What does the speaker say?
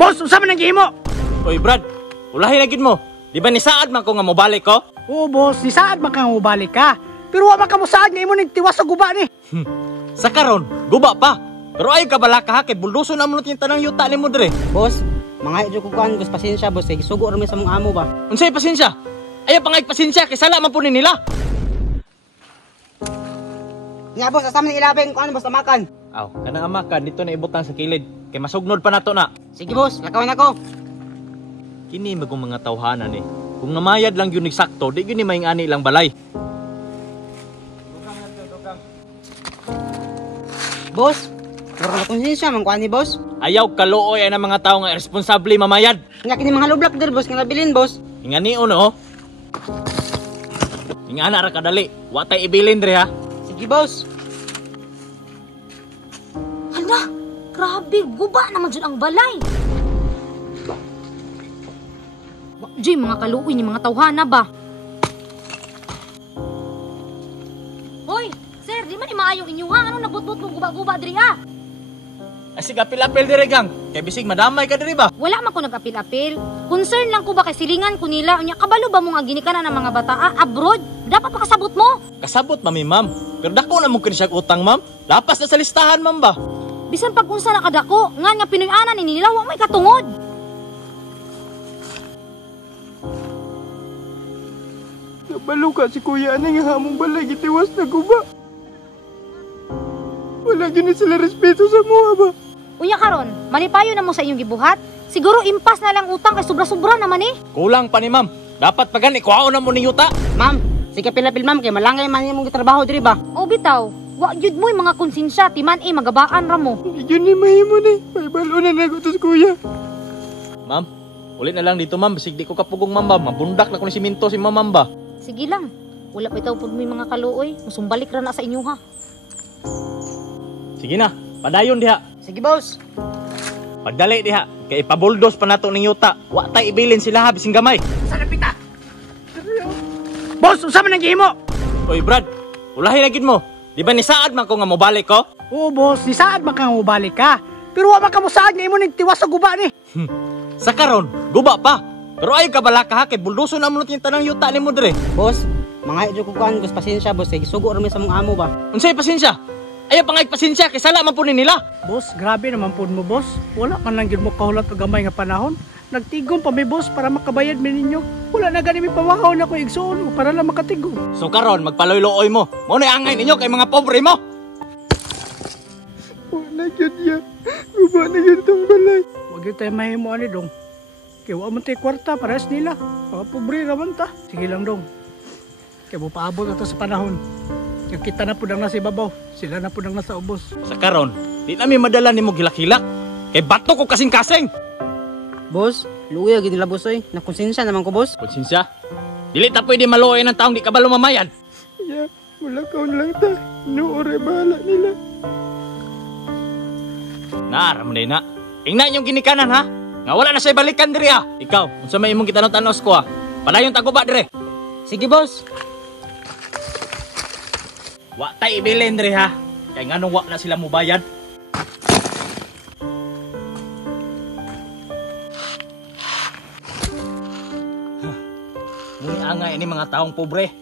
Boss, unsa man ang gihimo? Oy Brad, ulahi lagid mo. Di ba ni saad man ko nga mobalik ko? Oo, boss, ni saad man kang mubalik ka. Pero wa man ka mo saad nga imo nagtiwas sa guba ni. Sa karon, guba pa. Pero ay ka bala ka ha, kay bulduso na mo yung tanang yuta ni mo dire. Boss, mga idyo ko kuan, boss, pasensya, boss. Kay sugo rin sa mga amo ba? Unsay pasensya? Ayaw pangay pasensya, kay sala man po ni nila. Nga, boss, asama ni ilabing kuan, boss, tamakan. Aw, kanang amakan dito na ibutang sa kilid. Kay masugnod pa nato na. Sige, boss, lakawin ako. Kini magong mga tawhanan eh. Kung namayad lang yun eksakto, di yun ni maing ani ilang balay. Boss, pero na konsensya, man kuan ni boss. Ayaw kaluoy ay ng mga tao nga irresponsable mamayad. Nga kini mga lublak dir, boss, nga nabilin, boss. Ingani uno. Ingana ra kadali. Wa tay ibilin dre ha. Sige, boss. Hala, grabe, guba naman dyan ang balay. Diyo mga kaluoy ni mga tawhana ba? Hoy, sir, di man ni maayo inyo ha? Ano nabutbut mong guba-guba diri ah? Asig apil-apil dire gang. Kay bisig madamay ka diri ba? Wala man ko nag-apil-apil. Concern lang ko ba kay silingan ko nila. Unya, kabalo ba mo nga ginikanan ng mga bata abroad? Dapat makasabot mo. Kasabot mami ma'am. Pero dako na mo kini siya utang ma'am. Lapas na sa listahan ma'am ba? Bisan pag unsa nakadako, nga Pinoy-anan ni nila wa may katungod. Nabalo ka si Kuya Anay nga hamong balay gitiwas na guba. Wala gyud sila respeto sa mga ba. Unya karon, malipayo na mo sa inyong gibuhat. Siguro impas na lang utang kay sobra-sobra naman eh. Kulang pa ni ma'am. Dapat pagani kuhaon na mo ni yuta. Ma'am, sige pilapil, ma'am, kay malangay man imong gitrabaho diri ba? O bitaw, wa jud mo mga konsensya, timan magabaan ra mo. Yun ni mahimo ni. May balo na nagutos Kuya. Ma'am, ulit na lang dito ma'am. Bisig di ko kapugong ma'am ba. Mabundak na ko ni siminto si ma'am ba. Sige lang. Wala pa itaw pud may mga kaluoy. Musumbalik ra na sa inyo ha. Sige na. Padayon diha. Sige, boss. Pagdali diha. Kay ipabuldos pa nato ning yuta. Wa tay ibilin sila ha bising gamay. Sana pita. Boss, unsa man ang gihimo? Oy Brad, ulahi lagid mo. Di ba ni saad man ko nga mobalik ko? Oo, boss, ni saad man kang mubalik ka. Pero wa man ka mo saad nga imo nagtiwas sa guba ni. Sa karon, guba pa. Pero ay ka bala ka ha, kay bulduso na mo yung tanang yuta ni mo dire. Boss, mga idyo ko kuan, boss, pasensya, boss. Kay sugo rin sa mga amo ba? Unsay pasensya? Ayaw pangay pasensya, kay sala man po ni nila. Boss, grabe naman po mo, boss. Wala man lang gyud mo kahulat og gamay nga panahon. Nagtigom pa mi, boss, para makabayad mi ninyo. Wala na gani mi pamakaw na ko igsoon para lang makatigom. So karon, magpaloy-looy mo. Mo na angay ninyo kay mga pobre mo. Wala gyud ya. Guba na gyud tong balay. Wag gyud tayo mahimo ani dong. Kaya wa man tay kwarta pares nila. Mga pobre raman ta. Sige lang dong. Kaya mo paabot ato sa panahon. Yung kita na pudang nasa ibabaw. Sila na pudang nasa ubos. Sa karon, di namin madala ni mo gilak-hilak. Kay bato ko kasing-kasing. Boss, luya gid nila, boss, oy. Nakonsensya naman ko, boss. Konsensya? Dili ta pwede maluoy ng taong di kabalo mamayad. Yeah, wala ka lang ta. Nuore bahala nila. Naaram din na. Ingnan yung ginikanan ha. Nga wala na siya balikan diri ha. Ikaw, unsa may imong kitanaw-tanos ko ha. Padayon taguba dire. Sige, boss. Wa tay ibilin diri ha. Kay nganong wa na sila mobayad. Muni angay ini mga taong pobre.